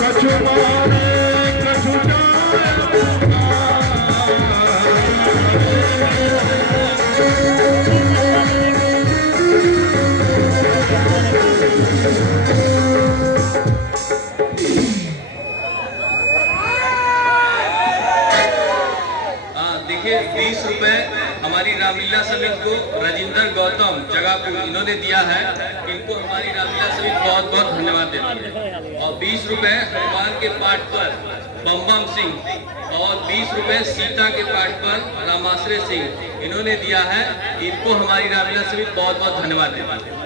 कछु मारे कछु देखिए 20 रुपए हमारी रामलीला समिति को राजेंद्र गौतम जगापुर इन्होंने दिया है। इनको हमारी रामलीला समिति बहुत बहुत धन्यवाद देती है। और 20 रुपए हनुमान के पाठ पर बम सिंह और 20 रुपए सीता के पाठ पर रामाश्रय सिंह इन्होंने दिया है। इनको हमारी रामलीला समिति बहुत बहुत धन्यवाद देती है।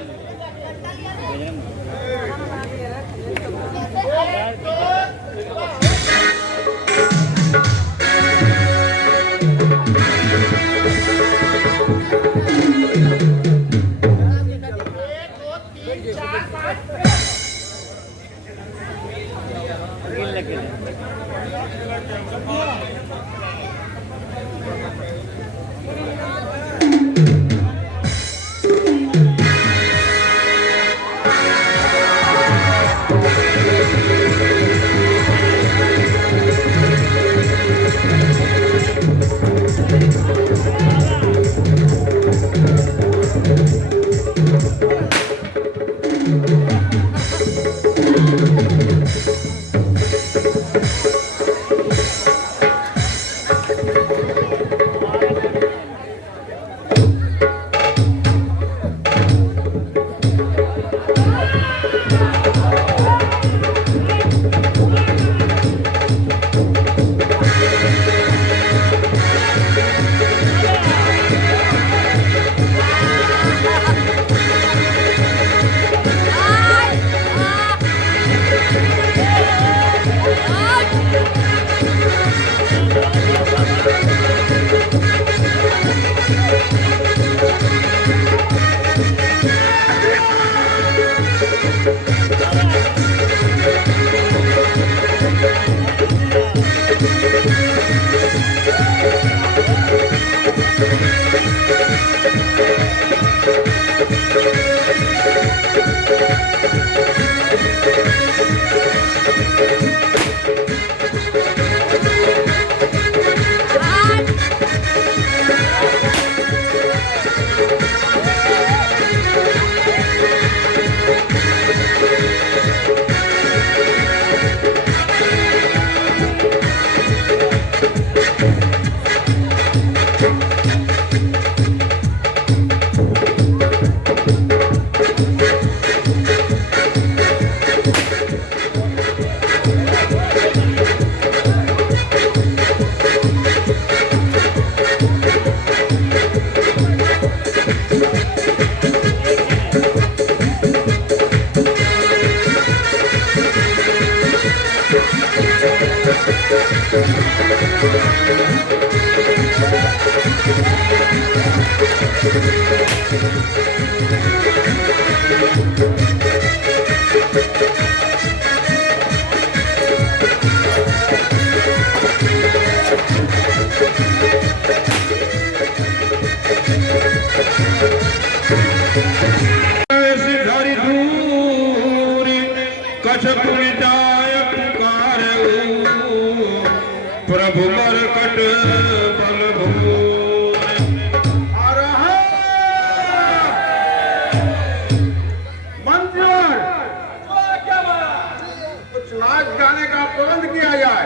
प्रभु मरकट बल मंत्र कुछ नाच गाने का प्रबंध किया जाए।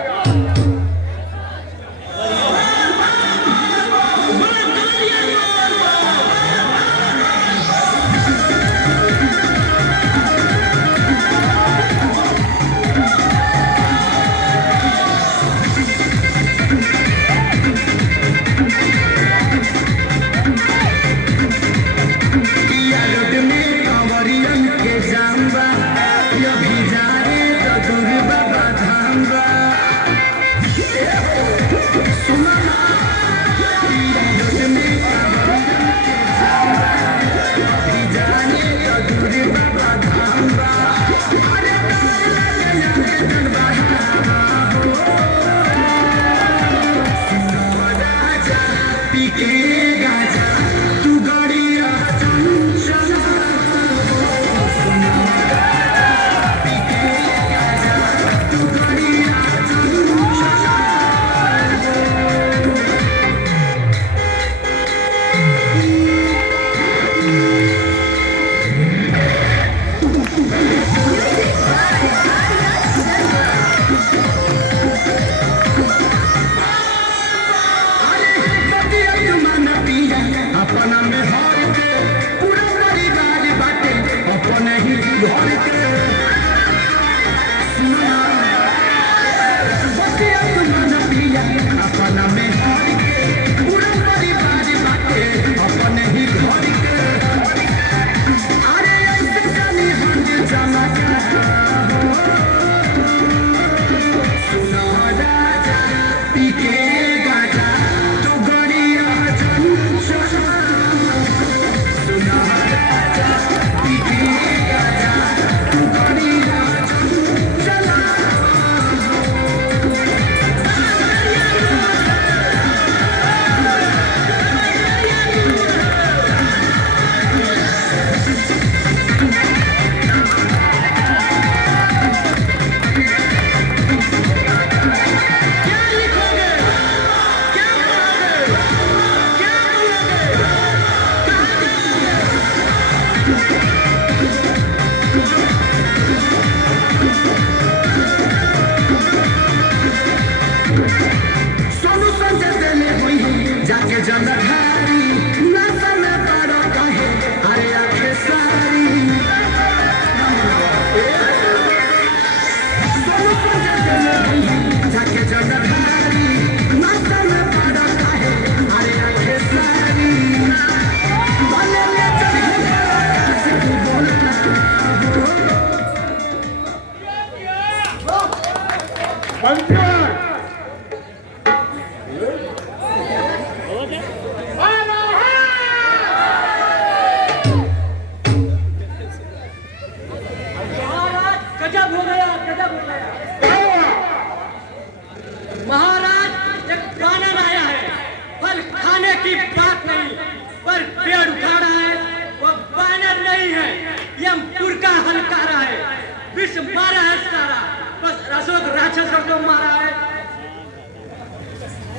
जो मारा है,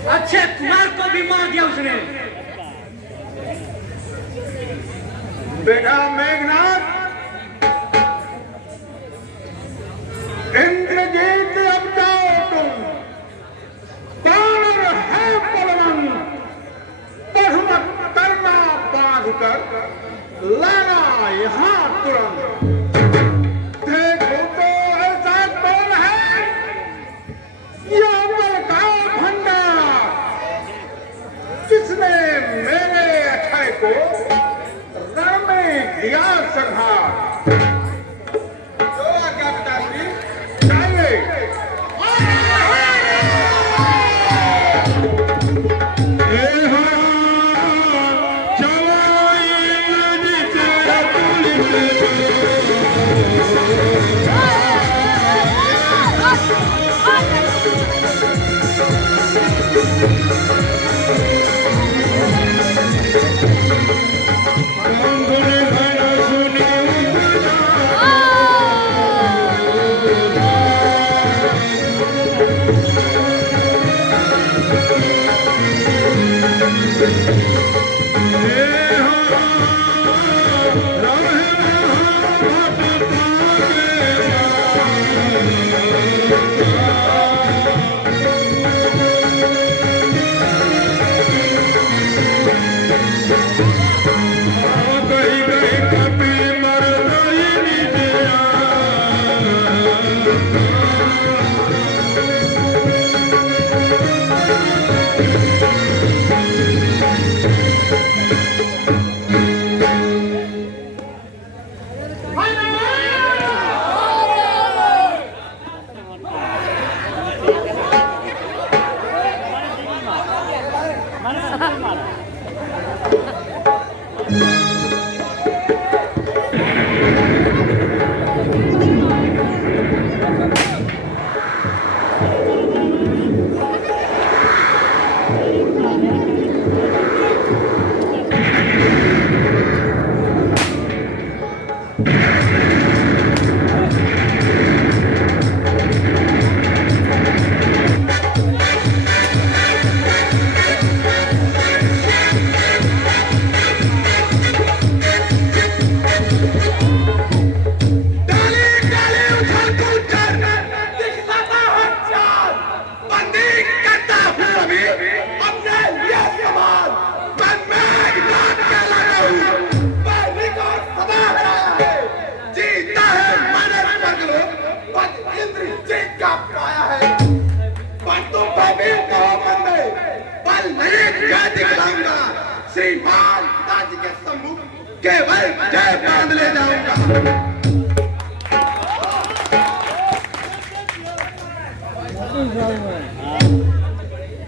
अक्षय कुमार को भी मार दिया उसने। बेटा मेघनाथ, इंद्रजीत अब जाओ तुम, बानर है बलवंत, बढ़मत करना बांध कर लाना यहाँ तुरंत। देखो तो ऐसा कौन है यह बल का भंडार, जिसने मेरे अक्षय को रण में किया संहार। जो आज्ञा पिताश्री, जाइए। श्रीमान पिताजी के सम्मुख केवल जय बांध ले जाऊंगा।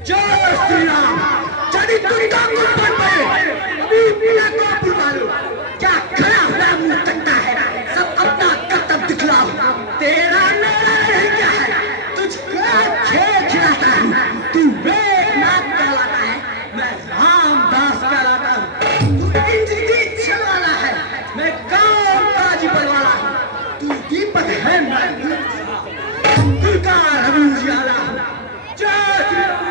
जय श्री राम। चली दुर्गा को बन गए, बीबिया को बुला लो। क्या खड़ा हुआ मुंह तकता है, सब अपना कर्तव्य दिखलाओ। तेरा मेरा नहीं क्या है, तुझको खेल खिलाता हूँ। तू मेघनाथ कहलाता है, मैं रामदास कहलाता हूँ। तू इंद्रजीत छलवाला है, मैं कामराजी बलवाला हूँ। तू दीपक है, मैं दुर्गा रघुजियाला हूँ। जय श्री राम।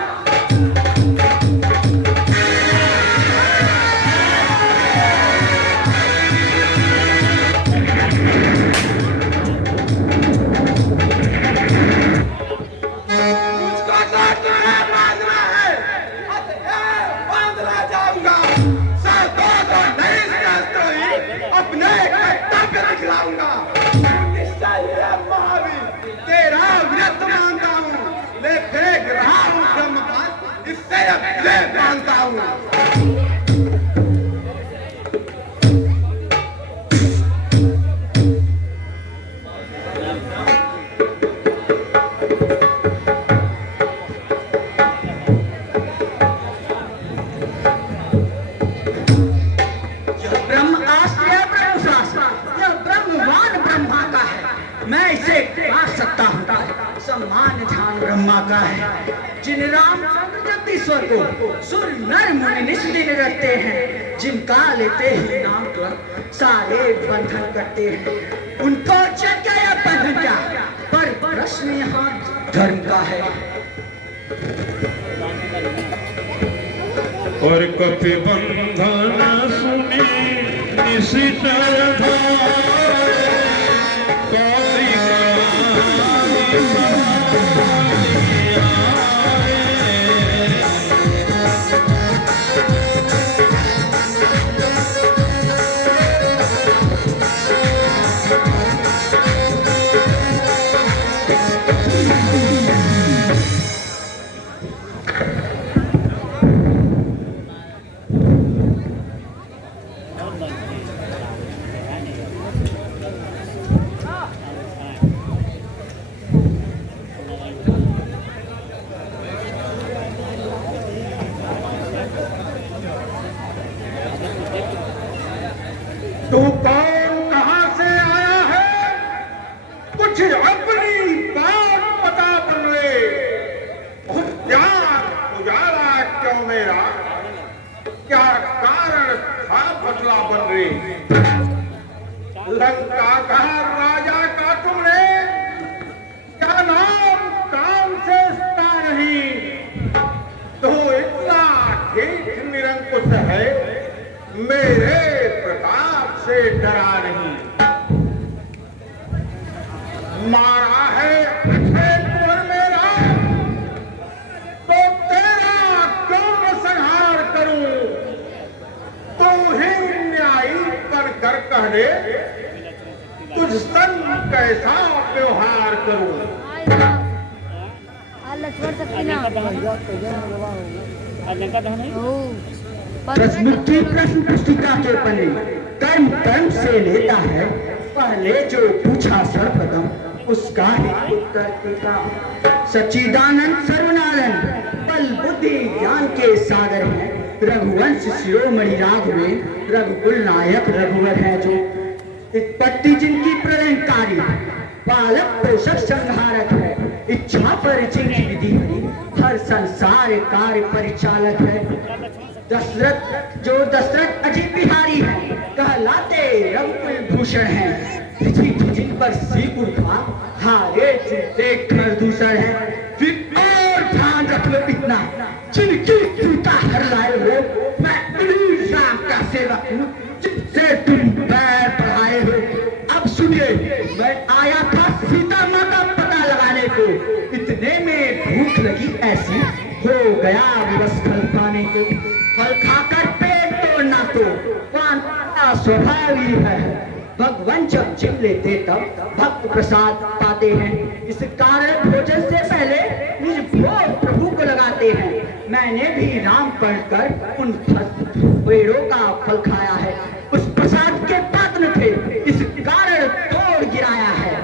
तेरा व्रत मानता हूँ, ले फेंक रहा हूँ ब्रह्मपात, इससे अब मानता हूँ। का है जिन रामचंद्र जगदीश्वर को सुर नर मुनि निस दिन रखते हैं, जिनका लेते ही नाम कर सारे बंधन करते हैं। उनको चल गया बंधन क्या, पर प्रश्न यहाँ धर्म का है। और कपि बंधन सुनी निशिचर तू कौन, कहां से आया है? कुछ अपनी बात बता बंगले। उजाला क्यों मेरा? क्या कारण था बदला बन रही? लंका का राजा का तुमने क्या नाम काम से इसका नहीं? तो इतना ठीक निरंकुश है, मेरे प्रताप से डरा नहीं। मारा है अक्षयपुर मेरा, तो तेरा क्यों न संहार करूं? तू ही न्यायी बनकर कह दे, तुझ संग कैसा व्यवहार करूं? प्रश्न की प्रश्न पुस्तिका के पन्ने कर्म कर्म से लेता है, पहले जो पूछा सर्वप्रथम उसका ही उत्तर देता। सच्चिदानंद सर्वनारायण बल बुद्धि ज्ञान के सागर हैं, रघुवंश शिरोमणि राघवेंद्र रघुकुल नायक रघुवर है जो। उत्पत्ति जिनकी प्रलयकारी, पालक पोषक संहारक है, इच्छा पर जिनकी विधि हर संसार कार्य परिचालक है। दशरथ जो दशरथ अजीत बिहारी है, कहलाते रघुकुल भूषण है। जिन पर सिर उठा हारे देख कर दूसर है। फिर और ध्यान रख लो इतना, जिनकी जूता हर लाए हो, मैं उन्हीं राम का सेवक हूँ जिनसे तुम पैर पढ़ाए हो। अब सुनिए, मैं आया था सीता माँ का पता लगाने को, इतने में भूख लगी ऐसी, हो गया विवश फल पाने को। फल खाकर पेट तोड़ना तो पाना स्वभाव ही है, भगवान जब जिम लेते तब भक्त प्रसाद पाते हैं। इस कारण भोजन से पहले निज भोग प्रभु को लगाते हैं। मैंने भी राम पढ़कर उन पेड़ों का फल खाया है, उस प्रसाद के पात्र थे, इस कारण तोड़ गिराया है।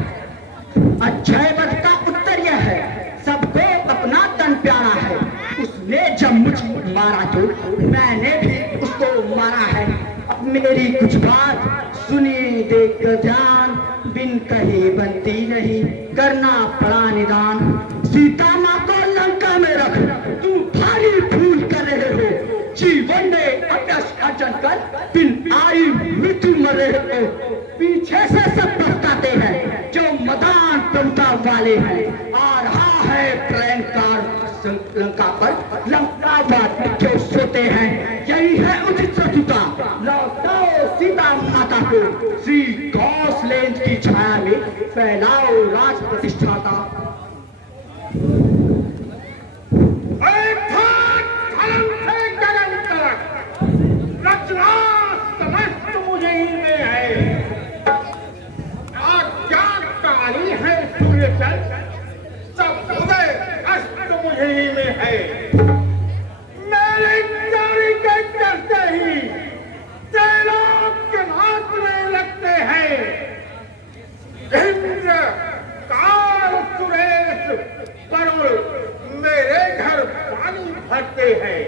अक्षय वध का उत्तर यह है, सबको अपना तन प्यारा है। उसने जब मुझ मारा तो मैंने भी उसको मारा है। अब मेरी कुछ बात सुनिए देख ध्यान, बिन कहे बनती नहीं, करना पड़ा निदान। सीता माँ को लंका में रख तुम भारी भूल कर रहे हो, जीवन में अभ्यास अर्जन कर बिन आई मृत्यु मर रहे हो। पीछे से सब पछताते हैं जो मदान प्रभुता वाले हैं। आ रहा है प्रलयंकार लंका पर, लंकावाद क्यों सोते हैं, यही है उचित शत्रुता। लौटाओ सीता माता को, श्री कौशलेंद्र की छाया में फैलाओ राज प्रतिष्ठा का। समस्त मुझे ही में है, आज्ञाकारी है सूर्य चंद्र, सब उदय अस्त मुझे ही में है। मेरे जारी के करते ही त्रिलोक के नाचने लगते हैं। इंद्र काल सुरेश वरुण मेरे घर पानी भरते हैं।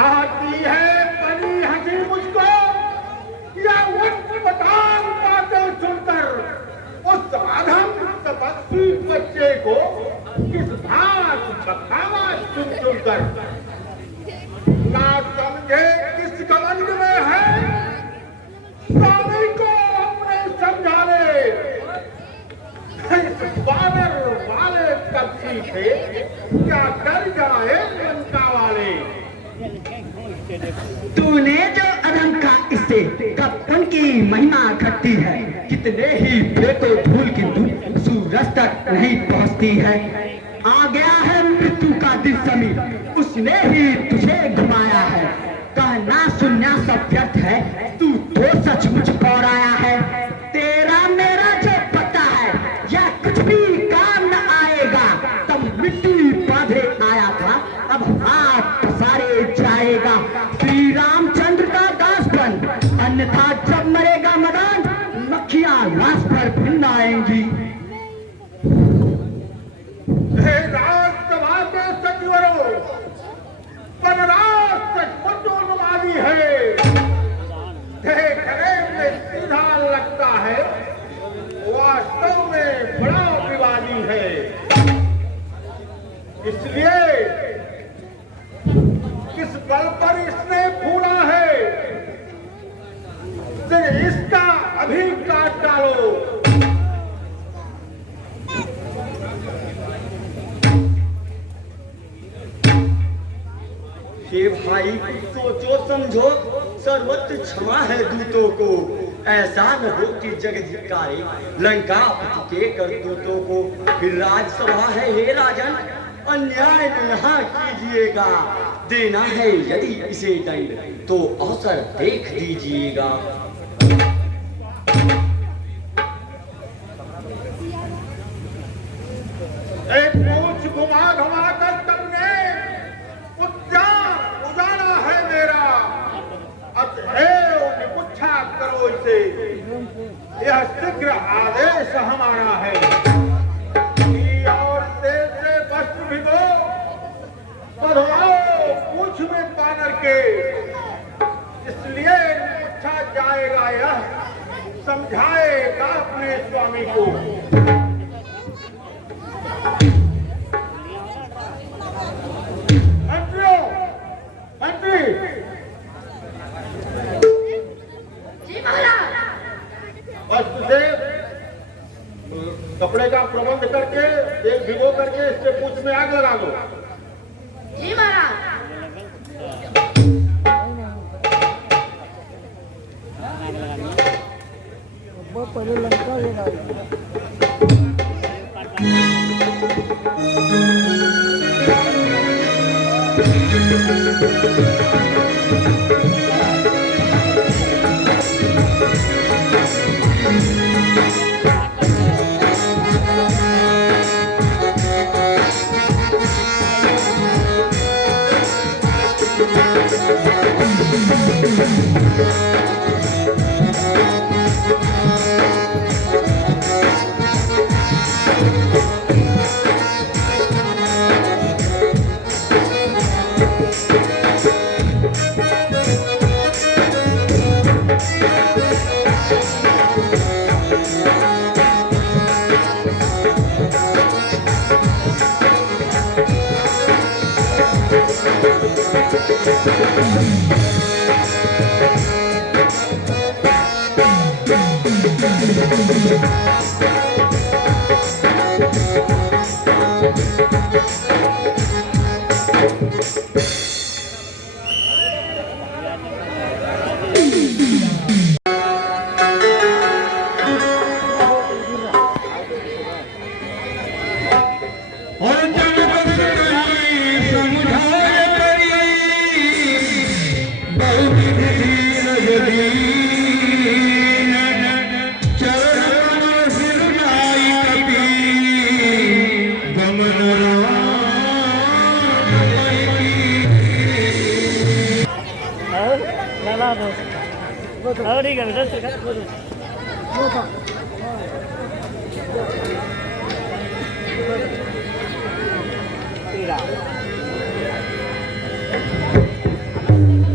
आती है बड़ी हंसी मुझको, या बताओ बातें सुनकर, उस अधम तपस्वी बच्चे को किस भात बखावा सुन सुनकर। ना समझे किस कलंक में है, स्वामी को अपने समझा ले। इस बानर वाले तूने जो अधम का इससे कपन की महिमा घटती है, कितने ही बेटो भूल किंतु सूरज तक नहीं पहुंचती है। आ गया है मृत्यु का दिन समीप, उसने ही तुझे घुमाया है। कहना सुनना सब व्यर्थ है, तू तो सचमुच पौराया है। तेरा मेरा जो पता है यह कुछ भी काम न आएगा। तब मिट्टी बांधे आया था, अब हाथ पसारे जाएगा। श्री रामचंद्र का दास बन, अन्यथा जब मरेगा मदान, मक्खियां लाश पर भिन्न आएंगी। राजसभा के सचिवरों, वनराज सचमुच उन्मादी है। देखने में सीधा लगता है, वास्तव में बड़ा विवादी है। इसलिए किस बल पर इसने फूला है, सिर इसका अभी काट डालो। हे भाई, सोचो समझो, सर्वत्र क्षमा है दूतों को। ऐसा न हो कि जगधिकारे लंका के करतूतों को। फिर राजसभा है हे राजन, अन्याय न कीजिएगा। देना है यदि इसे दंड, तो अवसर देख दीजिएगा। एक पूछ घुमा घुमा कर तुमने उद्यान उजाड़ा है मेरा। अतएव निपुच्छा करो इसे, यह शीघ्र आदेश हमारा है। और तेल से वस्त्र भिगो, बधवाओ पूछ में बानर के। इसलिए निपुच्छा जाएगा, यह समझाएगा अपने स्वामी को। कपड़े का प्रबंध करके तेल भिगो करके इसके पूछ में आग लगा लो। जी महाराज। पहले लंका लेना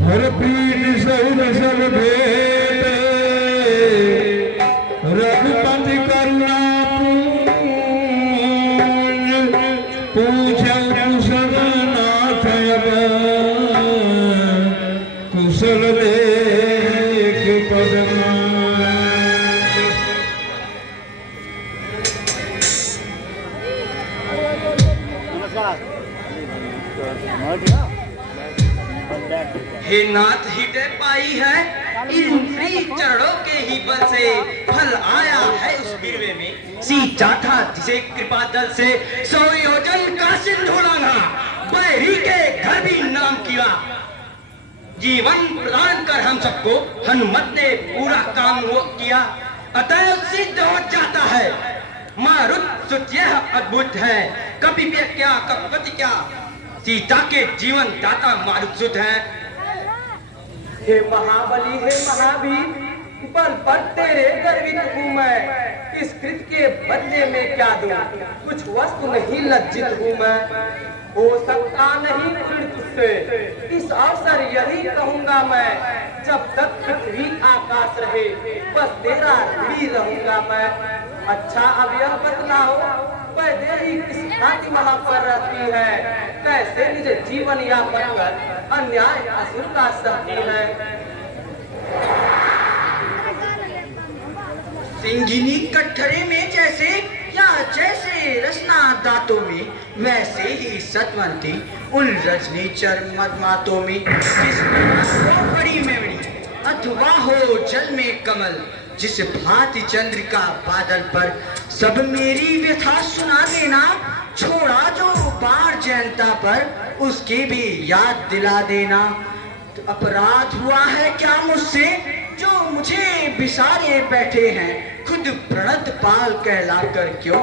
हर पीर सहुर सब भेद, रघुपति करुणा पूंज, कुशल नाथ अब कुशल देख पदमा। नमस्कार। हे नाथ ही दे पाई है इन श्री चरणों के ही बल से फल आया है उस गिरवे में। सींचा था जिसे कृपा दल से 100 योजन का सिंधु लाना, बैरी के घर भी नाम किया। जीवन प्रदान कर हम सबको हनुमत ने पूरा काम वो किया, अतः सिद्ध हो जाता है मारुत सुत यह अद्भुत है। कभी भी क्या कपति क्या, सीता के जीवन दाता मारुत सुत है। हे महाबली हे महावीर, बल पर तेरे गर्वित हूँ मैं, इस कृत के बदले में क्या दूं, कुछ वस्तु नहीं लज्जित हूँ मैं। हो सकता नहीं फिर तुझसे इस अवसर यही कहूंगा मैं, जब तक पृथ्वी आकाश रहे बस तेरा ऋणी रहूंगा मैं। अच्छा अब यह बतलाओ वैदेही किस भांति वहां पर रहती है, कैसे निज जीवन यापन कर अन्याय असुर का सहती है। सिंगिनी कटघरे में जैसे या जैसे रसना दांतों में, वैसे ही सतवंती उन रजनी चर मदमातों में। जिसमें बड़ी मेमड़ी अथवा हो जल में कमल, जिस भांति चंद्रिका बादल पर सब मेरी व्यथा सुना देना। छोड़ा जो बार जयंता पर उसकी भी याद दिला देना। तो अपराध हुआ है क्या मुझसे जो मुझे बिसारे बैठे हैं, खुद प्रणत पाल कहलाकर क्यों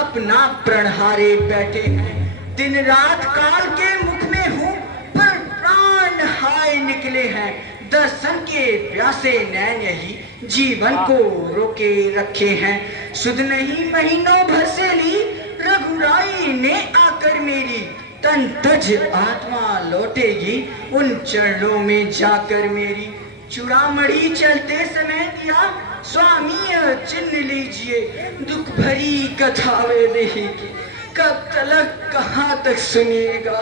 अपना प्रण हारे बैठे हैं। दिन रात काल के मुख में हूँ पर प्राण हाय निकले हैं, दर्शन के प्यासे नैन यही जीवन को रोके रखे हैं। सुध नहीं महीनों भर से ली रघुराई ने आकर मेरी, तन तुझ आत्मा लौटेगी उन चरणों में जाकर मेरी। चूड़ामणि चलते समय दिया स्वामी चिन्ह लीजिए, दुख भरी कथा वे नहीं की कब तलक कहाँ तक सुनिएगा।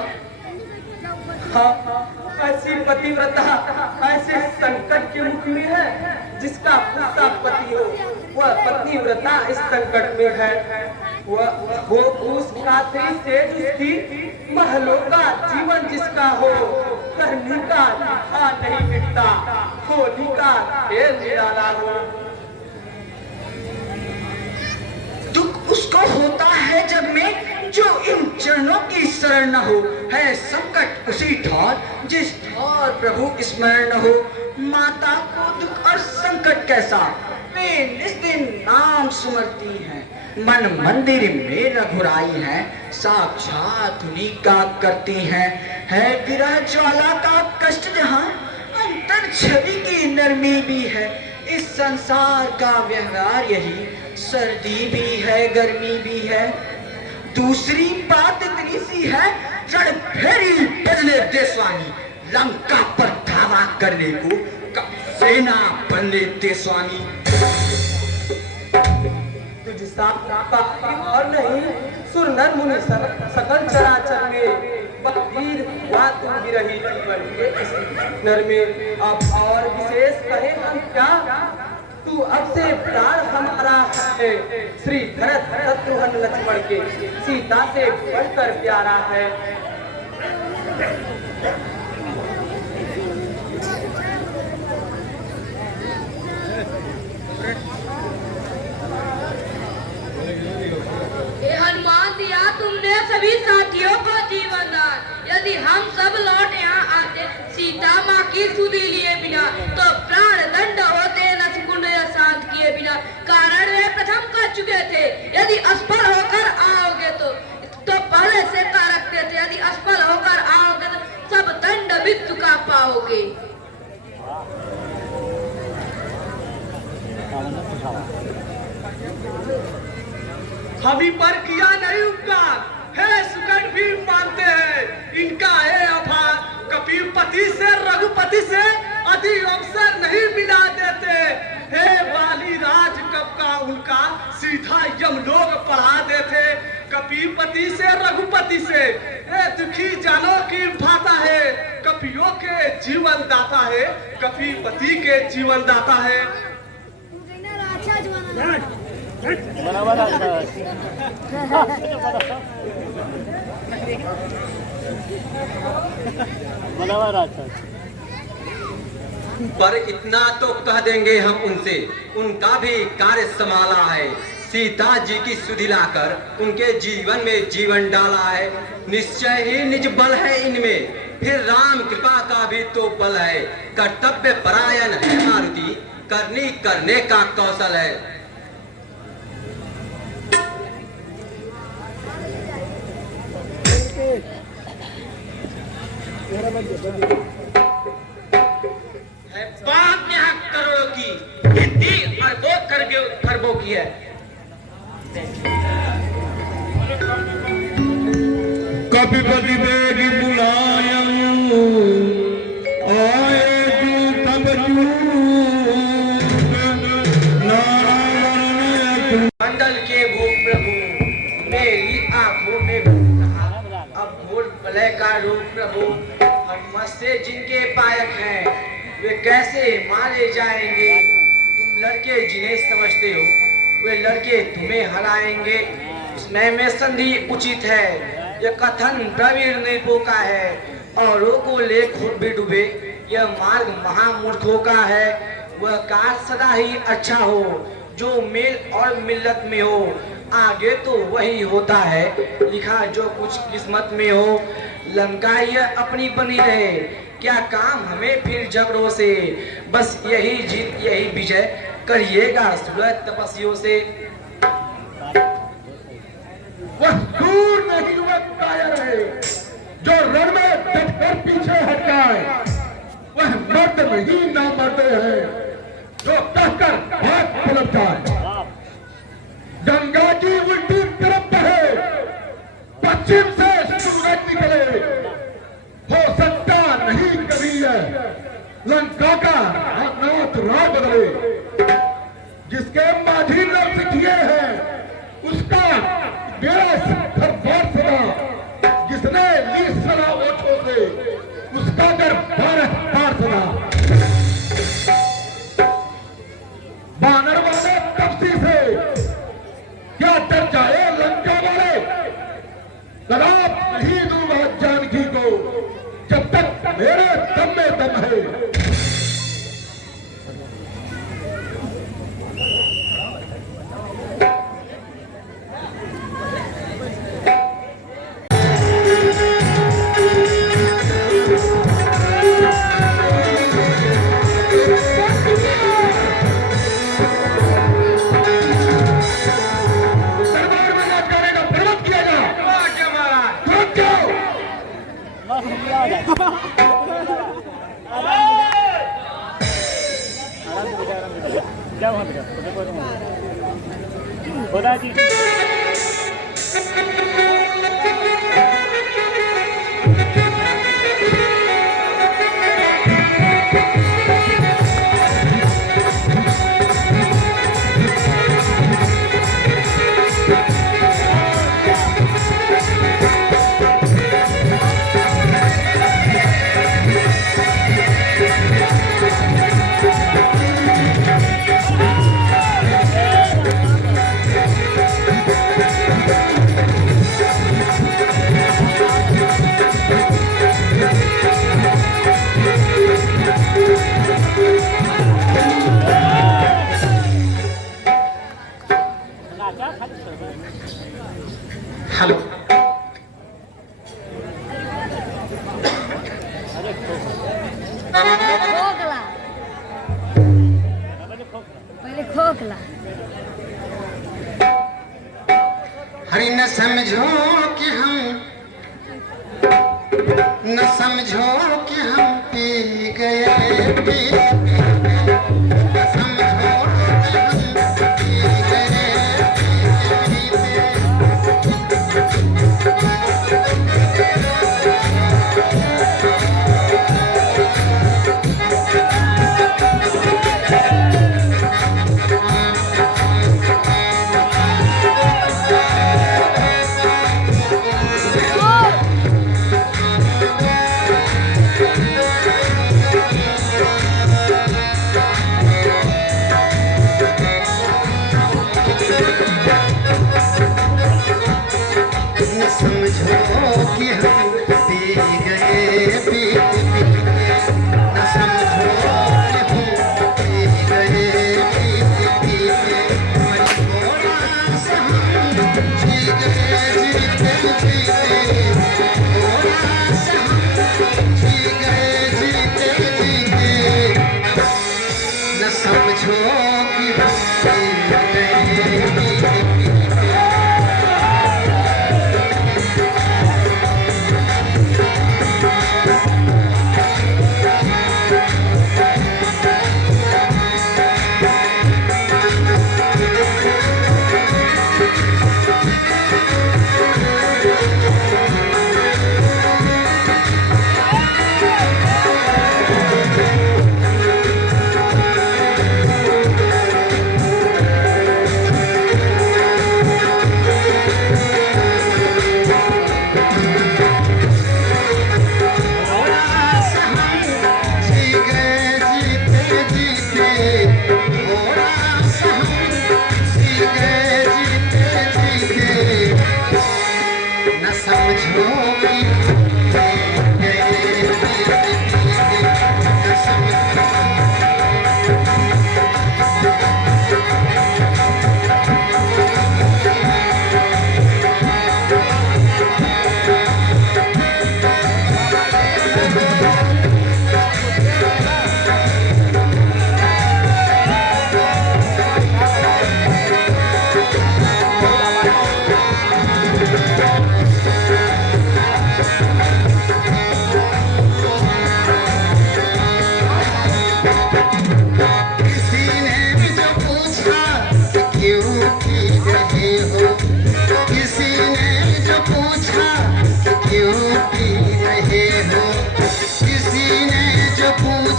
हाँ, ऐसी पतिव्रता ऐसे संकट के मुख में है, जिसका पुत्र पति हो वह पतिव्रता इस संकट में है। वो उस खातिर से जिसकी महलों का जीवन जिसका हो, करनी का लिखा नहीं मिटता, होली का खेल निराला हो। दुख उसको होता है जग में जो इन चरणों की शरण न हो, है संकट उसी ठौर जिस ठौर प्रभु स्मरण हो। माता को दुख और संकट कैसा, वे निस्दिन नाम सुमरती हैं, मन मंदिर में रघुराई है, साक्षात उन्हीं का करती हैं। है विरह ज्वाला का कष्ट जहाँ अंतर छवि की नरमी भी है, इस संसार का व्यवहार यही सर्दी भी है गर्मी भी है। दूसरी बात इतनी सी है रण फेरी बदले देशवानी, लंका पर धावा करने को कब सेना बन लेते स्वामी। तुझ साथ और नहीं सुर नर मुनि सकल चराचर में, वीर हुआ तुम गिरही जीवन के इस नर में। अब और विशेष कहे हम क्या, तू अब से प्राण हमारा है, श्री भरत शत्रुघ्न लक्ष्मण के सीता से बढ़कर प्यारा है। हनुमान दिया तुमने सभी साथियों को जीवन दान, यदि हम सब लौट यहाँ आते सीता माँ की सुधि लिए बिना, तो प्राण दंड होते नसकुंड शांत किए बिना। कारण वे प्रथम कर चुके थे, यदि असफल होकर आओगे तो पहले से का रखते थे, यदि असफल होकर आओगे तो सब दंड भी चुका पाओगे। हमी पर किया नहीं उपकार, है सुकट भी मानते हैं इनका है अभार। कपीपति से रघुपति से अधिक अवसर नहीं मिला देते, हे वाली राज कब का उनका सीधा यम लोग पढ़ा देते। कपीपति से रघुपति से दुखी जानो की भाता है, कपियों के जीवन दाता है, कपीपति के जीवन दाता है। बराबर अच्छा पर इतना तो कह देंगे हम उनसे, उनका भी कार्य संभाला है। सीता जी की सुधि लाकर उनके जीवन में जीवन डाला है। निश्चय ही निज बल है इनमें, फिर राम कृपा का भी तो बल है। कर्तव्य परायण है मारुति, करनी करने का कौशल है। बात यहाँ करोड़ों की, गिनती अरबों खरबों की है। कपिपति बेगी बुलायं आए जो तब मंडल के भूप प्रभु, मेरी आंखों में भूप रहा। अब भूल भले का रूप प्रभु, हम से जिनके पायक हैं वे कैसे मारे जाएंगे। तुम लड़के जिन्हें समझते हो वे लड़के तुम्हें हराएंगे। इसमें में संधि उचित है, यह कथन प्रवीण निर्भो का है। औरों को ले खुद भी डूबे, यह मार्ग महामूर्खों का है। वह कार्य सदा ही अच्छा हो जो मेल और मिल्लत में हो, आगे तो वही होता है लिखा जो कुछ किस्मत में हो। लंका यह अपनी बनी रहे, क्या काम हमें फिर झगड़ों से। बस यही जीत यही विजय करिएगा सुलह तपस्वियों से। वह दूर नहीं हुआ कायर है जो रण में डटकर पीछे हट जाए। वह मर्द नहीं ना मरते हैं जो कहकर भाग पलट जाए। गंगा जी उल्टी तरफ बहे, पश्चिम से सूरज निकले, हो सकता नहीं कभी है लंका का नाथ राह बदले। जिसके माझी लफ्ज किए हैं उसका बेड़ा दरबार सदा, जिसने ली सदा ओछों से उसका दर 12 बार सदा। बानर वाले कब्जी से क्या डर जाए लंका वाले। जवाब नहीं दूंगा जानकी को जब तक मेरे दम में दम है। खुदा जी हेलो खोखला पहले खोखला। हरी न समझो कि हम न समझो कि हम पी गए पी न समझो कि हम पी गए Oh!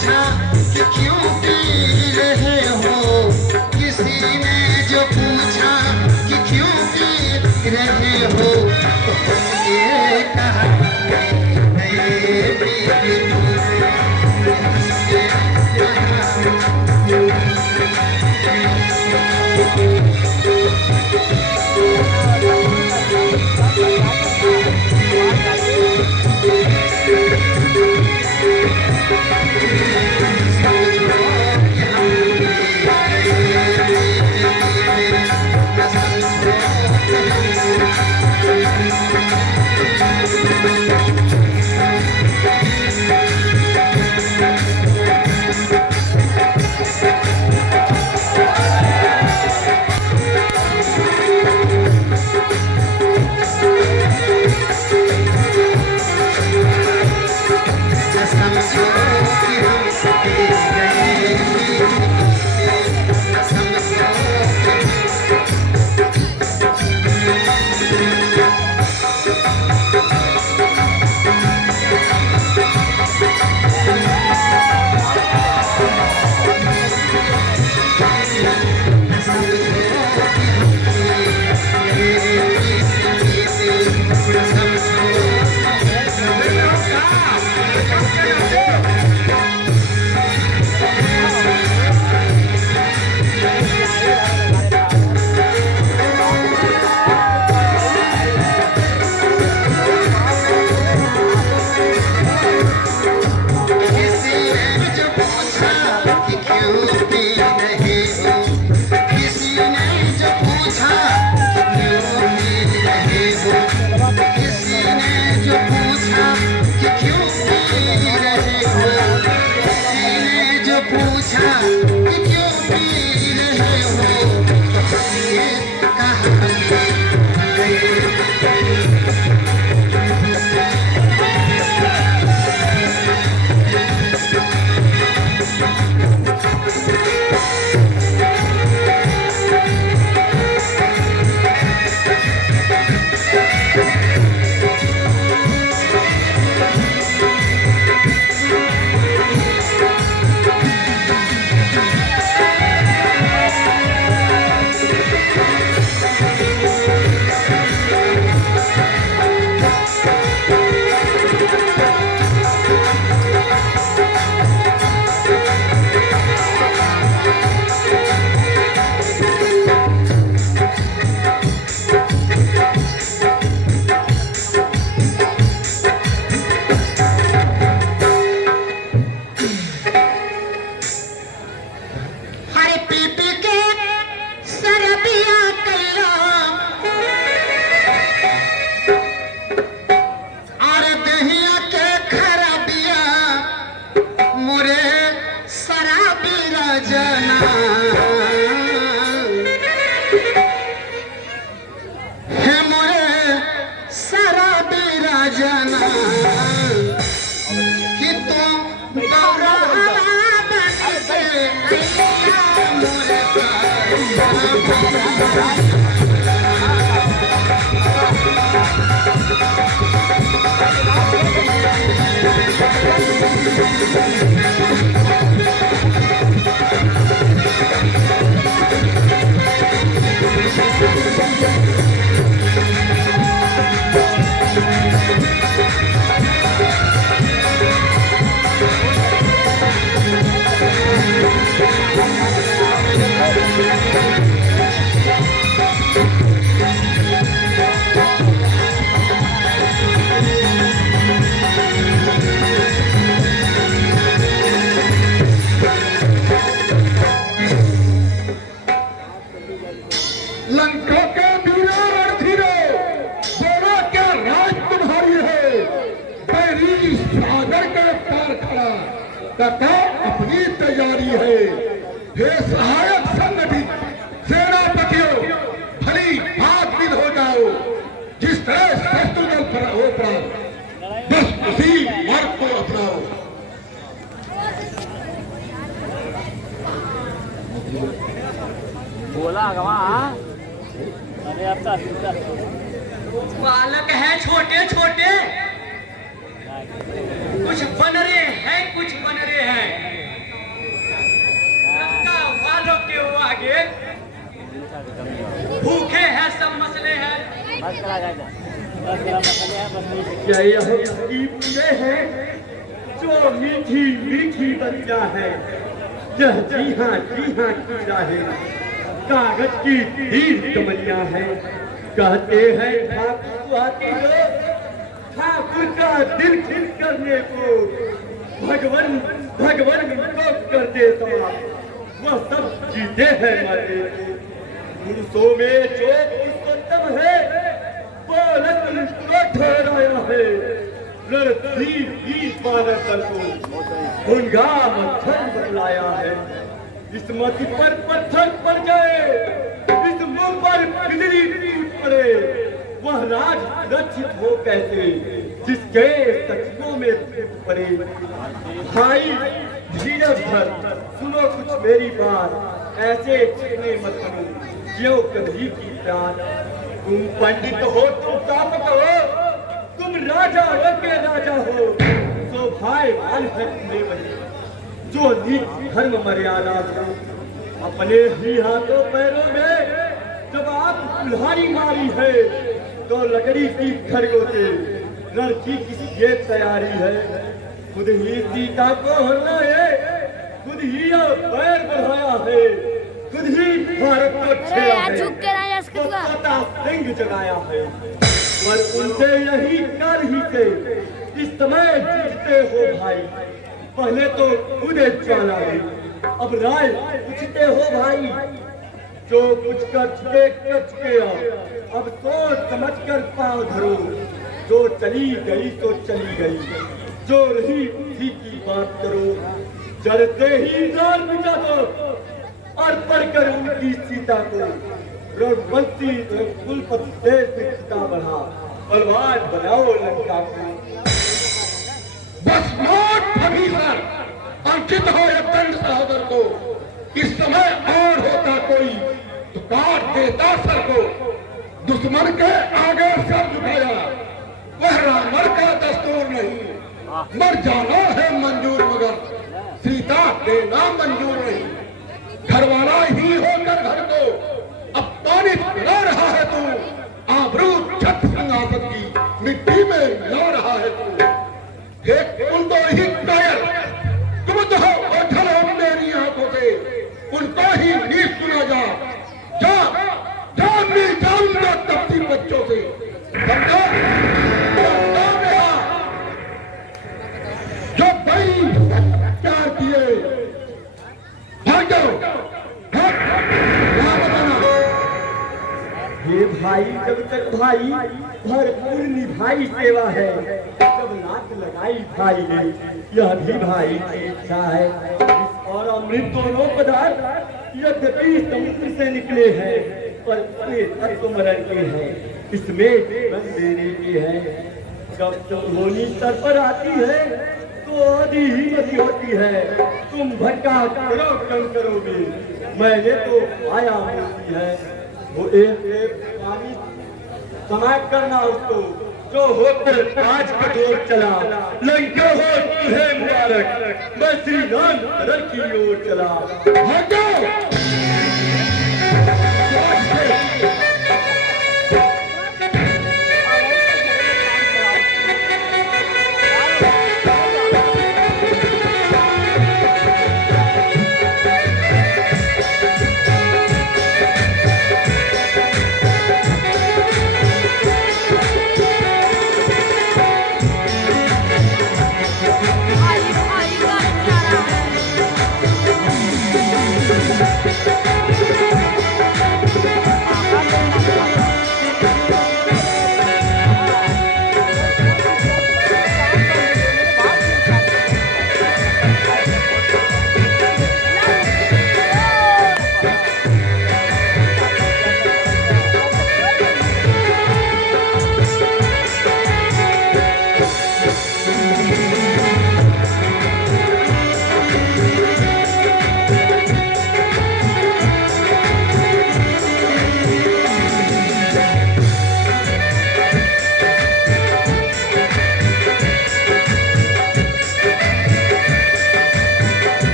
पूछा कि क्यों पी रहे हो, किसी ने जो पूछा कि क्यों पी रहे हो, तो ये कहा लंका के वीरों रणधीरों, बोलो क्या राज तुम्हारी है। बैरी सागर के पार खड़ा तथा अपनी तैयारी है। हे सहायक संगठित सेनापतियों, भली भाग विद हो जाओ। जिस तरह शत्रु दल पर हो पड़ा, बस उसी मार्ग को अपनाओ। बोला गवा बालक है छोटे छोटे, कुछ बन रहे हैं कुछ बन रहे हैं। क्या यह उसकी पूरे है जो मीठी मीठी बतिया है? यह जी हाँ कीड़ा है, कागज की हीर कमलिया है। कहते हैं ठाकुर आती हो, ठाकुर का दिल खुश करने को भगवान को कर देता, वह सब जीते हैं मरने को। पुरुषों में जो पुरुषोत्तम है वो लक्ष्मण को ठहराया है। लड़की की मानव को उनका मच्छर बतलाया है। इस मति पर पत्थर पड़ जाए, इस मुंह पर बिजली टूट पड़े, वह राज रक्षित हो कैसे जिसके सचिवों में पड़े। भाई धीरज धर, सुनो कुछ मेरी बात, ऐसे चिकने मत बनो ज्यों कभी की प्यार। तुम पंडित हो, तुम तापक हो, तुम राजा के राजा हो, तो भाई मान है तुम्हें वही जो नीति धर्म मर्यादा हो। अपने ही हाथों पैरों में जब आप कुल्हाड़ी मारी है तो लकड़ी की खड़गों से लड़की की ये तैयारी है। खुद ही सीता को हरना है, खुद ही पैर बढ़ाया है, खुद ही भारत को छेड़ा है, तो पता सिंह जगाया है। पर उनसे यही कर ही से इस समय जीतते हो भाई। पहले तो खुदे चला गई, अब राय पूछते हो भाई। जो कुछ कर चुके अब सोच समझ कर पाँव धरो। जो चली गई तो चली गई, जो रही उसी की बात करो। जड़ते ही जान मिटा दो और पढ़कर उनकी सीता को। रघुवंशी कुलपति देश में सीता बढ़ा, बलवान बनाओ लंका को। बस नोट भगीसर अंकित हो ये दंड सहोदर को। इस समय और होता कोई तो काट देता सर को। दुश्मन के आगे सर झुकाया वह रावण का दस्तूर नहीं। मर जाना है मंजूर मगर सीता देना मंजूर नहीं। घरवाला ही होकर घर को अपमानित करा रहा है तू। आबरू छत सिंहासन की मिट्टी में मिला रहा है तू। उनको ही कायर तुम तो ओझल हो मेरी आंखों से, उनको ही नीच सुना जा मिल जाऊंगा तपती बच्चों से। समझो जो बड़ी प्यार किए भाग जाओ। ये भाई जब तक भाई भरपूर निभाई सेवा है, जब नाक लगाई भाई ने यह भी भाई की इच्छा है। और अमृत दोनों पदार्थ यद्यपि समुद्र से निकले हैं पर तत्व मरण के हैं, इसमें जीवन देने के हैं। जब होनी सर पर आती है तो आधी हिम्मत होती है। तुम भटका करो कम करोगे, मैंने तो आया होती है। वो एक पानी समाज करना उसको जो होकर आज कठोर चला। लंका हो तुझे मुबारक, मैं श्री राम नगर की ओर चला।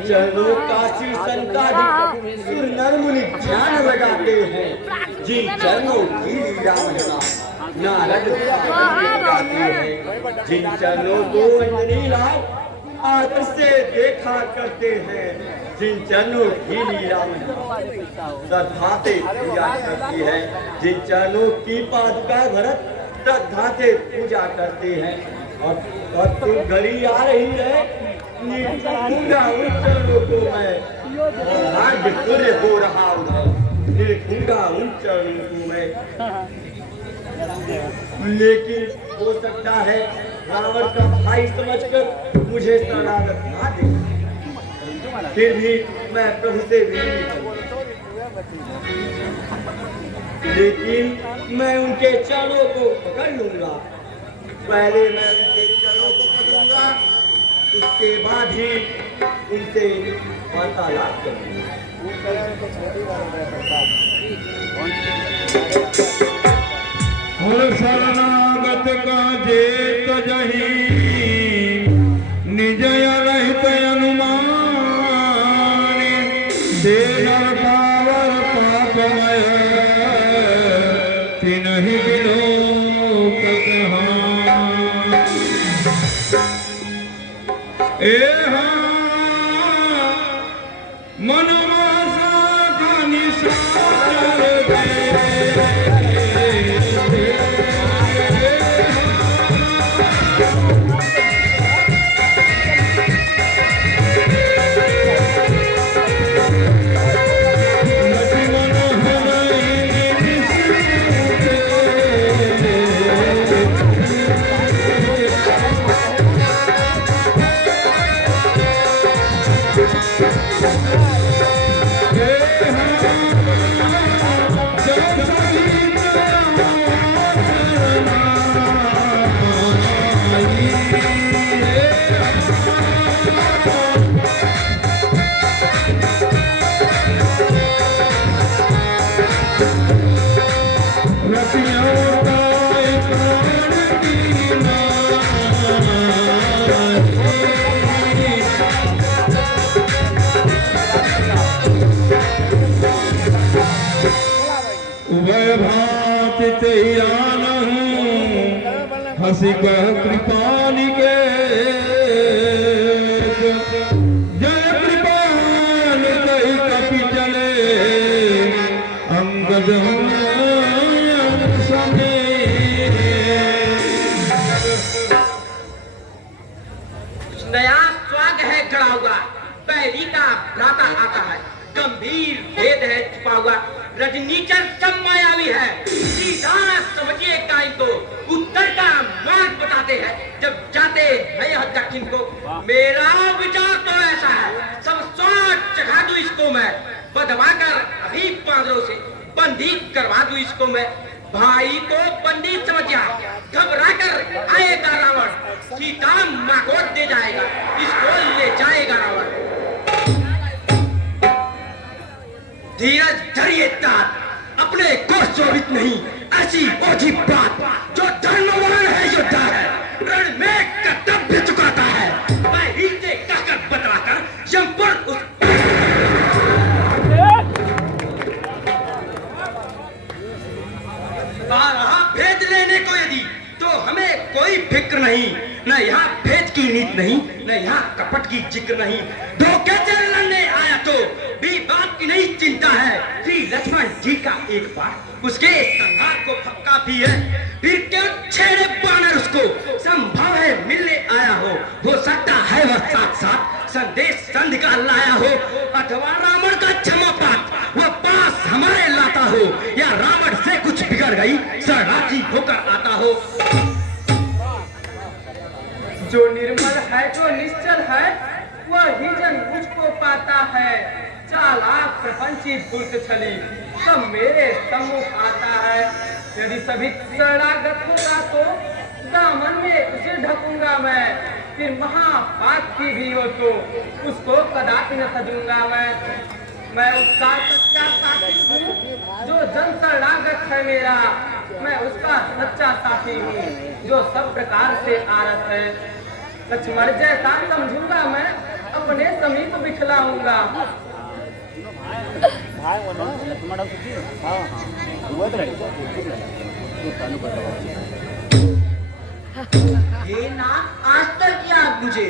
चरणों का शीर्षन का सुर नर मुनि ध्यान लगाते हैं। जिन चरणों की लीला महिमा नारद गाते हैं। जिन चरणों को अंजनी लाल आंख से देखा करते हैं। जिन चरणों की लीला महिमा श्रद्धा से पूजा करती है। जिन चरणों की पादुका भरत श्रद्धा से पूजा करते हैं। और तो घड़ी आ रही है, निर्खूंगा उन चरणों को मैं भाग्य सूर्य हो रहा उधर। निर्खूंगा उन चरणों को मैं, लेकिन हो सकता है रावण का भाई समझकर मुझे शरणागत ना दे। फिर भी मैं प्रभु से विनती करूं, लेकिन मैं उनके चरणों को पकड़ लूंगा। पहले मैं उनके चरणों को पकड़ूंगा, उसके बाद ही उनसे वार्तालाप करूंगा। शरणागत का जेत जही निज रहित अनुमान देनर पावर पापमय तिनहि बिनो मनमासा का निसार दे। हसी कह कृपाली के जय कृपाल कही कपि चले अंगद समय। नया स्वाग है खड़ा हुआ, पैरी का भ्राता आता है, गंभीर भेद है छुपा हुआ, रजनीचर सब मायावी है। सीधा समझिए काई को उत्तर का मार्ग बताते हैं, जब जाते हैं यह दक्षिण को। मेरा विचार तो ऐसा है, सब स्वाद चखा दूं इसको मैं, बंधवा कर अभी पांजरों से बंदी करवा दूं इसको मैं। भाई को बंदी समझ जा, घबरा कर आएगा रावण, सीता माँ को दे जाएगा, इसको ले जाएगा रावण। धीरज धरिए तात, अपने को शोभित नहीं ऐसी ओझी बात। जो धर्मवान है योद्धा है, रण में कर्तव्य चुकाता है। मैं ही से कहकर बतलाकर यमपुर उस रहा भेद लेने को यदि, तो हमें कोई फिक्र नहीं। न यहाँ भेद की नीति नहीं, न यहाँ कपट की जिक्र नहीं। धोखे से लड़ने आया तो भी बात की नहीं चिंता है। श्री लक्ष्मण जी का एक बार उसके संहार को पक्का भी है। फिर क्यों छेड़े बानर उसको, संभव है मिलने आया हो सकता है वह साथ साथ संदेश संधि का लाया हो, अथवा रावण का क्षमा पाठ वह पास हमारे लाता हो, या रावण से कुछ बिगड़ गई शरणार्थी होकर आता हो। जो निर्मल है जो निश्चल है, वह ही जन मुझको पाता है। चालाक प्रपंची दुष्ट छली सब मेरे सम्मुख आता है। यदि सभी शरणागत होगा तो दामन में उसे ढकूंगा मैं। फिर महापाप की भी हो तो उसको कदापि न सजूंगा मैं उसका सच्चा साथी हूँ। जो जन शरणागत है मेरा, मैं उसका सच्चा साथी हूँ। जो सब प्रकार से आरत है, लक्ष्मण जैसा समझूंगा मैं, अपने समीप बिठलाऊंगा। ये ना आज तक याद मुझे,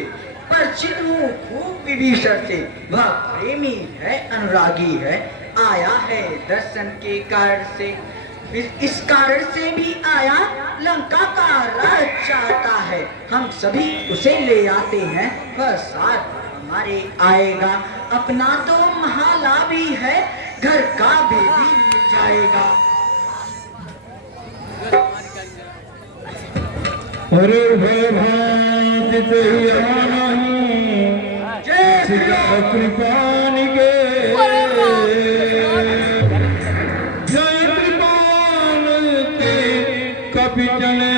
परिचित हूँ खूब विभीषण से। वह प्रेमी है, अनुरागी है, आया है दर्शन के कारण से। इस कारण से भी आया, लंका का राज चाहता है। हम सभी उसे ले आते हैं, वह साथ हमारे आएगा। अपना तो महालाभी है, घर का भी मिल जाएगा। अरे भाई कृपान के जय कृपान के कपि चले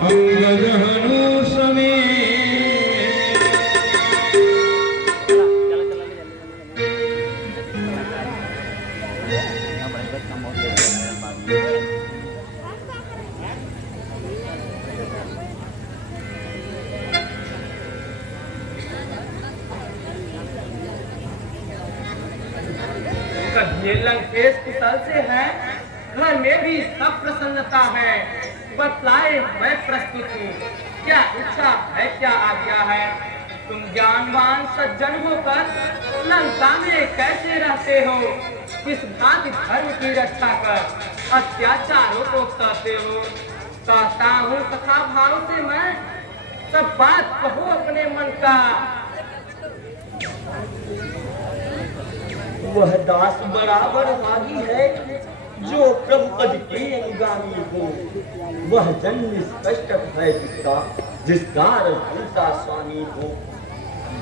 अंगद हनु समेत। ये लंकेश कुशल से है, घर में भी सब प्रसन्नता है। बतलाए मैं प्रस्तुत हूँ, क्या इच्छा है क्या आज्ञा है। तुम ज्ञानवान सज्जन होकर लंका में कैसे रहते हो, किस भांति धर्म की रक्षा कर अत्याचारों को सहते हो। कहता हूँ तथा भाव से मैं, सब बात कहो अपने मन का। वह दास बराबर भागी है, जो प्रभु पद के अनुगामी हो। वह जन निष्कष्ट है जिसका रघुता स्वामी हो।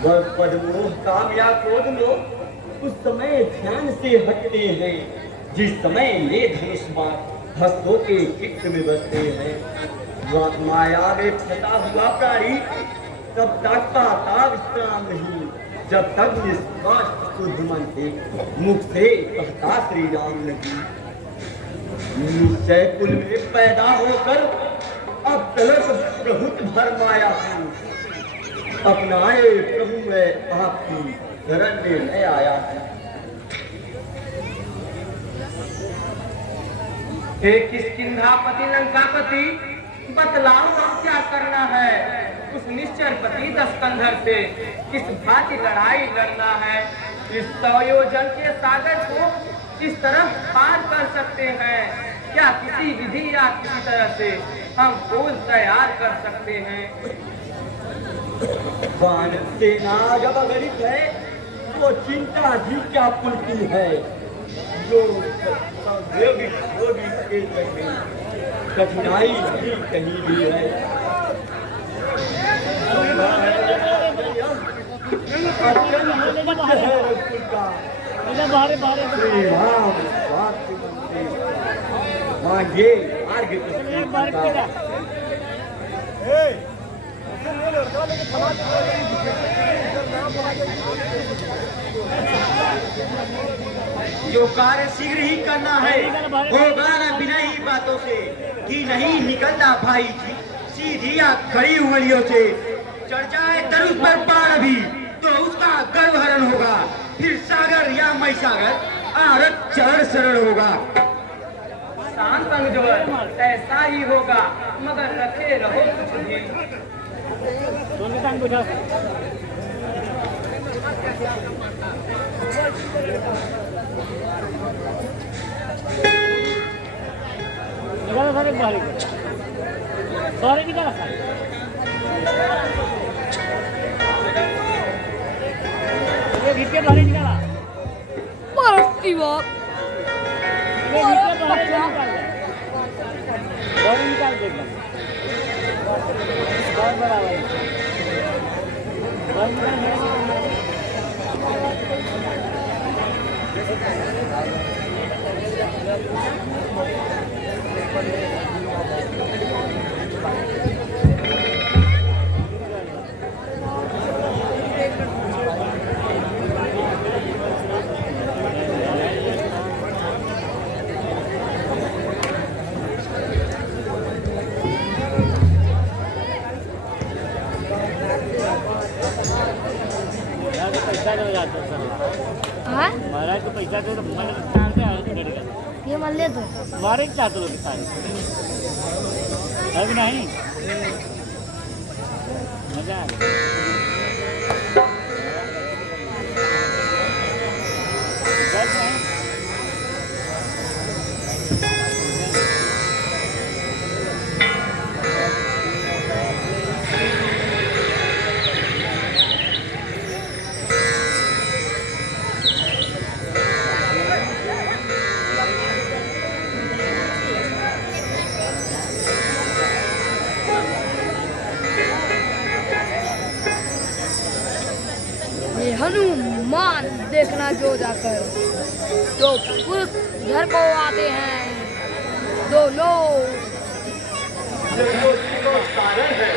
वह पद मोह काम या क्रोध लोग उस समय ध्यान से हटते हैं, जिस समय ये धनुष बाण हस्तों के चित्त में बसते हैं। वह माया में फंसा हुआ प्राणी तब तक पाता विश्राम नहीं, जब तक निष्काष्ट शुद्ध मन से मुख से कहता श्री राम नहीं। निश्चय कुल में पैदा होकर अब तलक बहुत भर माया हूँ। अपनाए प्रभु मैं आपकी शरण में मैं आया हूँ। हे किष्किंधापति लंकापति, बतलाओ अब क्या करना है। उस निश्चर पति दस्कंधर से किस भांति लड़ाई लड़ना है। इस संयोजन के सागर को किस तरह पार कर सकते हैं। क्या किसी विधि या किसी तरह से हम फूल तैयार कर सकते हैं। बाण सेना जब गणित है, वो चिंता भी क्या पुलती है। जो कठिनाई भी कहीं भी है। श्री राम मांगे मार्ग जो कार्य शीघ्र ही करना है होगा न बिना ही बातों से, कि नहीं निकलता भाई जी सीधी या खड़ी उंगलियों से। चढ़ जाए तरुज पर बाढ़ अभी तो उसका गर्व हरण होगा, फिर सागर या मैसागर आरत चरण शरण होगा। शांत अंगजोर, ऐसा ही होगा, मगर रखे रहो कुछ भी। निकालो सारे बाहर सारे निकालो ये भीतर बाहर निकाला बर्फ की बात ये भीतर बाहर निकाल बाहर निकाल देगा बहुत बराबर बाहर निकाल हाँ महाराज को पैसा दे तो मन चाहते हैं ये मान ले तो मारे चाहते लोग सारे है कि नहीं मजा ये हनुमान देखना जो जाकर जो पुरुष घर को आते हैं दोनों कारण है।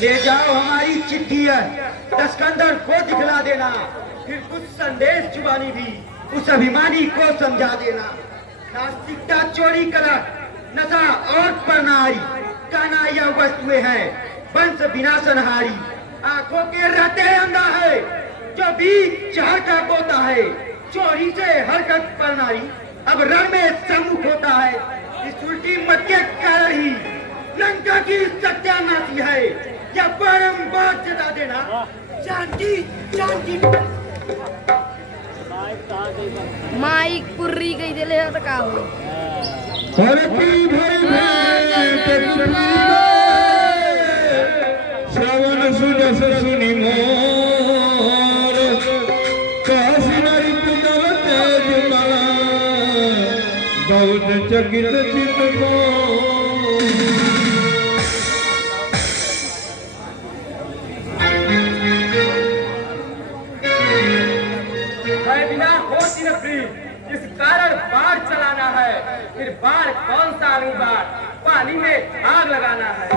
ले जाओ हमारी चिट्ठियां दस्कंदर को दिखला देना, फिर कुछ संदेश जुबानी भी उस अभिमानी को समझा देना। नास्तिकता चोरी करक नशा और परनारी काना यह वस्तुएं हैं वंश विनाशनहारी। आंखों के रहते अंधा है जो बीच चार का बोता है, चोरी से हरकत परनारी अब रण में सम्मुख होता है। इस उल्टी मत के कारण ही लंका की सत्यानाशी है, या बारंबार जता देना जानकी जानकी। माइक पुर्री गई दिले तो का हो श्रवण सुजस सुनि मोर काशी नारी पुतल तेज कला बहुत चकित चित को। बिना होती न फ्री, इस कारण बाढ़ चलाना है, फिर बाढ़ कौन सा आलू बाढ़, पानी में आग लगाना है।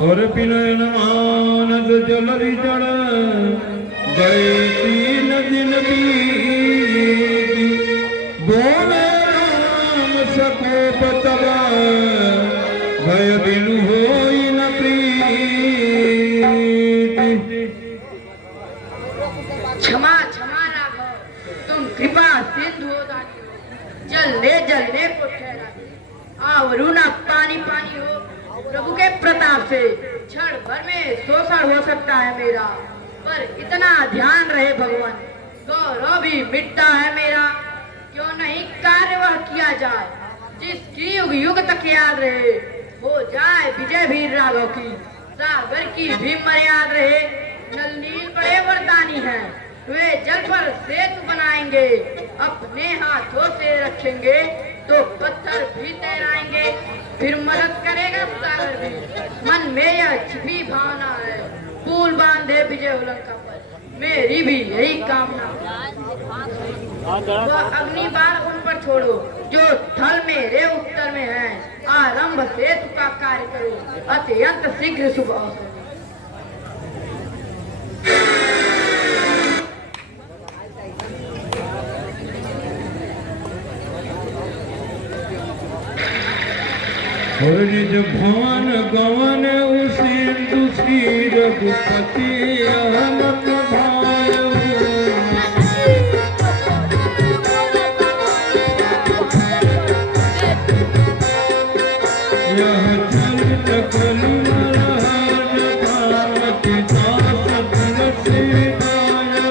और पिनयन मानस जलरी जड़ गए तीन दिन बीती, बोले राम सकोप तबा भय बिनु होई न प्रीति। क्षमा क्षमा राघव, तुम कृपा सिंधु हो दानी, जलने को ठहरा दे। आवरू ना पानी पानी हो प्रभु के प्रताप से, क्षण भर में शोषण हो सकता है मेरा, पर इतना ध्यान रहे भगवान, गौरव भी मिटता है मेरा। क्यों नहीं कार्यवाह किया जाए, जिसकी युग युग तक याद रहे, हो जाए विजय वीर राघव की, सागर की भी मर्याद रहे। नल नील बड़े वरदानी हैं, वे जल पर सेतु बनाएंगे, अपने हाथों से रखेंगे तो पत्थर भी तैराएंगे। फिर मदद करेगा सागर भी, मन में यह छिपी भावना है, पुल बांधे विजय उलंका पर, मेरी भी यही कामना। वह अग्नि बाण उन पर छोड़ो जो थल मेरे उत्तर में है, आरंभ सेतु का कार्य करो, अत्यंत शीघ्र शुभ अवसर। और निज भवन गवन उसी दूसरी रघुपति अहमत भायो। यह चरित कलुमलहन भावति दास तुलसी गायो।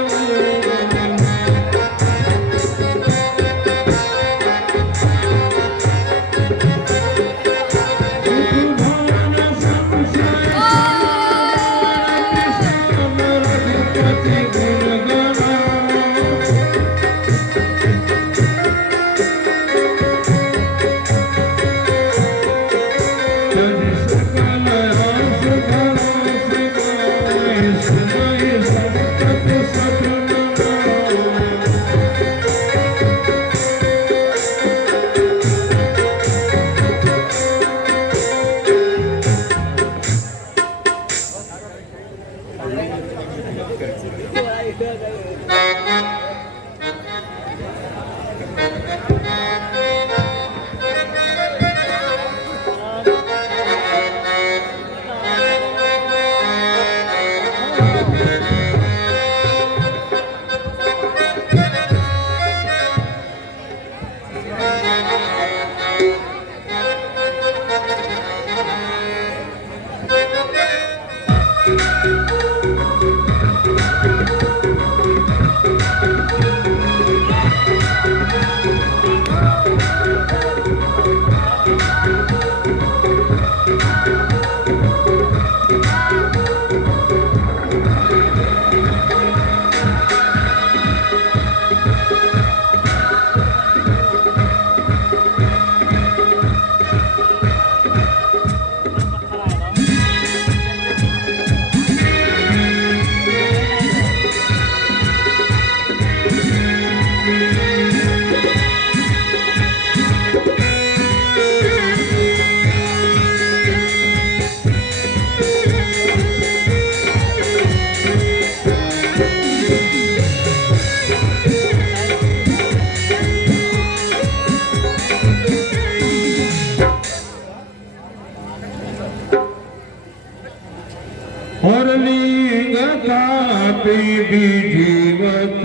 और लिंग कापी विधिवत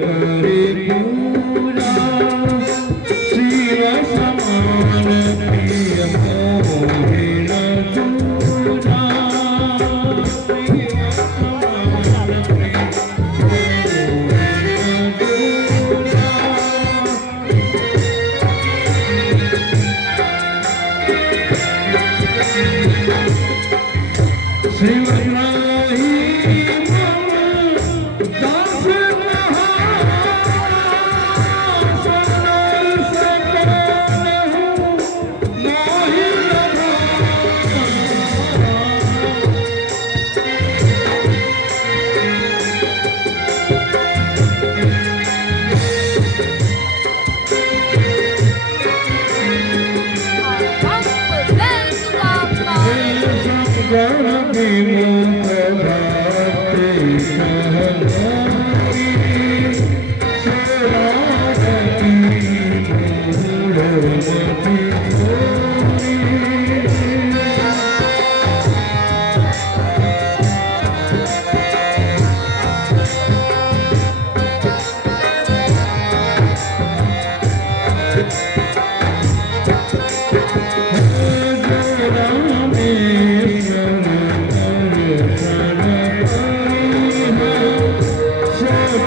करे पूरा, शिव समान प्रिय मोहे न दूरा। शिव समान प्रिय मोहे न दूरा। Shiv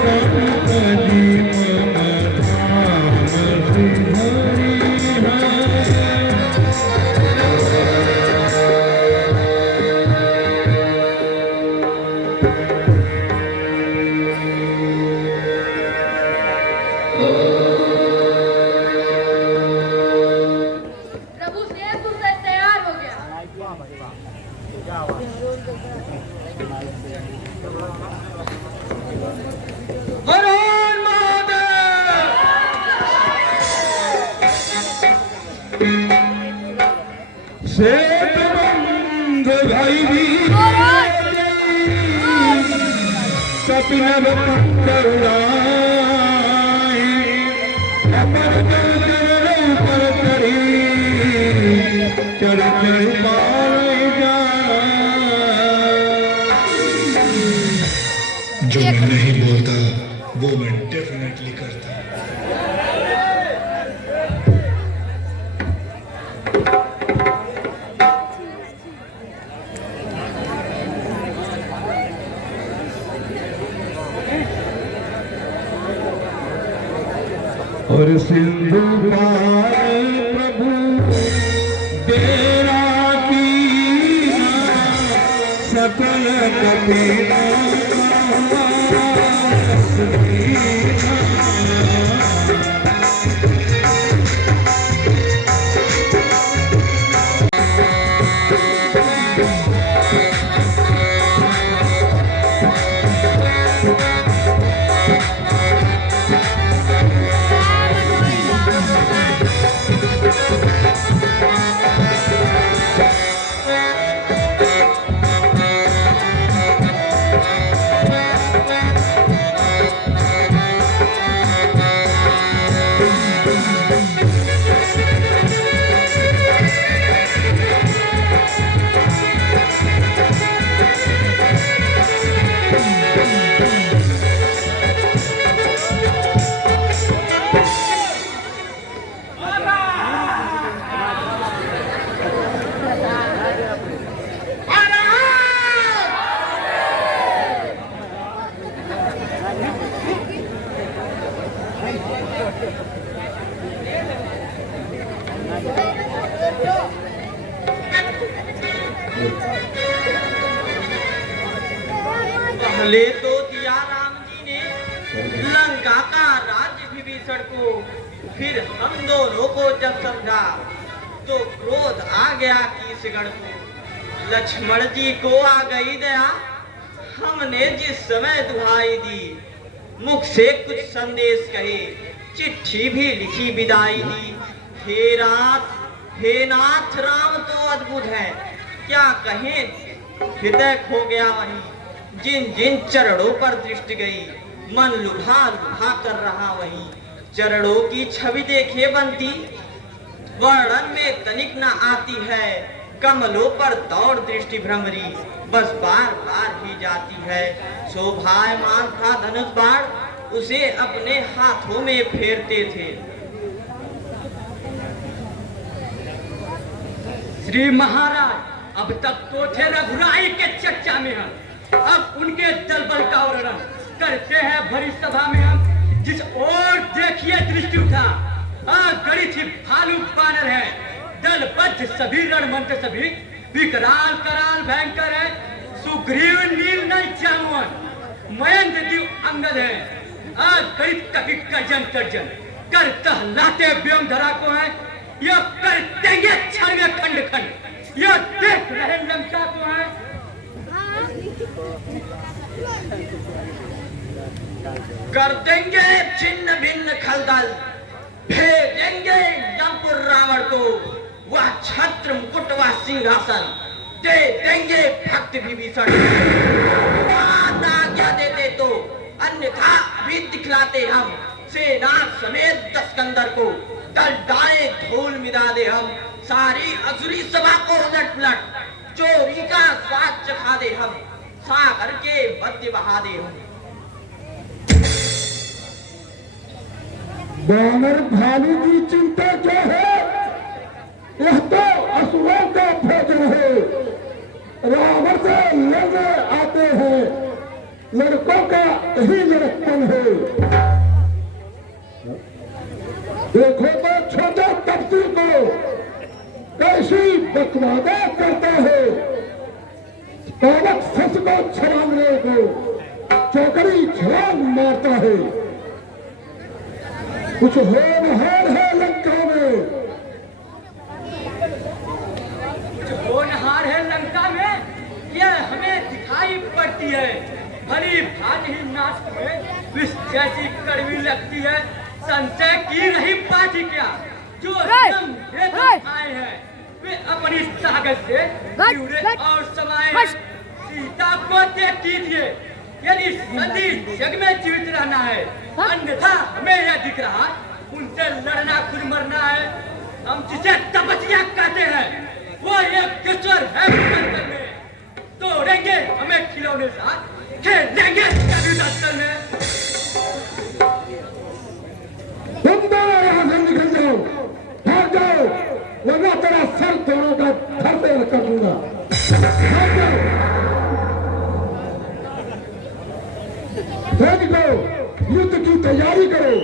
Thank you. हर हर महादेव। सेठ बंद भाई भी कपिल पकड़ाए अपर पर चढ़ी चढ़ चढ़ पाए जा। जो मैं नहीं बोलता वो मैं डेफिनेटली करता। और सिंधु पार प्रभु तेरा की सकल कपीला पहले तो दिया राम जी ने लंका का राज्य विभीषण को, फिर हम दोनों को जब समझा तो क्रोध आ गया कीसगढ़ को। लक्ष्मण जी को आ गई दया, हमने जिस समय दुहाई दी, मुख से कुछ संदेश कहे, चिट्ठी भी लिखी विदाई दी। हे नाथ राम तो अद्भुत है, क्या कहें हृदय खो गया वही। जिन जिन चरणों पर दृष्टि गई, मन लुभा लुभा कर रहा वही। चरणों की छवि देखे बनती, वर्णन में तनिक न आती है। कमलों पर दौड़ दृष्टि भ्रमरी, बस बार बार ही जाती है। शोभायमान था धनुष बाण, उसे अपने हाथों में फेरते थे। श्री महाराज अब तक तो थे रघुराई के चर्चा में हम, अब उनके दल बल का वर्णन करते हैं भरी सभा में हम। जिस ओर देखिए दृष्टि उठा, गणित ही भालू बानर है। दलबद्ध सभी रणमंत्र सभी, विकराल कराल भयंकर है। सुग्रीव नील नल जामुन, मयंक दिव अंगद है। गणित कभी गर्जन तर्जन कर टहलाते व्योम धरा को है। यह कर देंगे क्षण में खंड खंड, यह देख रहे लंका को है। कर देंगे छिन्न भिन्न खलदल, भेजेंगे यमपुर रावण को। वह छत्र मुकुट व सिंहासन दे देंगे भक्त विभीषण। आज्ञा देते तो अन्यथा अभी दिखलाते हम, सेना समेत दस्कंदर को दल डाले धूल मिला दे हम। सारी असुरी सभा को उलट पुलट चोरी का स्वाद चखा दे हम, सागर के मध्य बहा दे हम। वानर भालू की चिंता क्या है, यह तो असुरों का भोजन है। रावण से लड़ने आते हैं, लड़कों का यही लड़कपन है। देखो तो छोटा तपसी को कैसी बकवादा करता है। पावक सस को छलांगने को चौकड़ी छलांग मारता है। कुछ होनहार है लंका में, कुछ होनहार है लंका में, यह हमें नहीं पड़ती है। भली भांति ही नाच में विष जैसी कड़वी लगती है। संशय की रही पार्टी क्या? जो स्वयं वेतन आए हैं वे अपनी ताकत से जुड़े और समाये हैं। सीता को देख कीजिए, यदि सदी जग में जीवित रहना है, अन्यथा हमें यह दिख रहा उनसे लड़ना खुद मरना है। हम जिसे तपस्या कहते हैं वो एक किशोर है मंदिर में। तोड़ेंगे हमें खिलौने साथ, खेलेंगे कभी दस्तन में। तुम दोनों यहाँ से निकल जाओ, भाग जाओ, वरना तेरा सर दोनों का घर पे कर दूंगा। भाग जाओ। सैनिकों, युद्ध की तैयारी करो।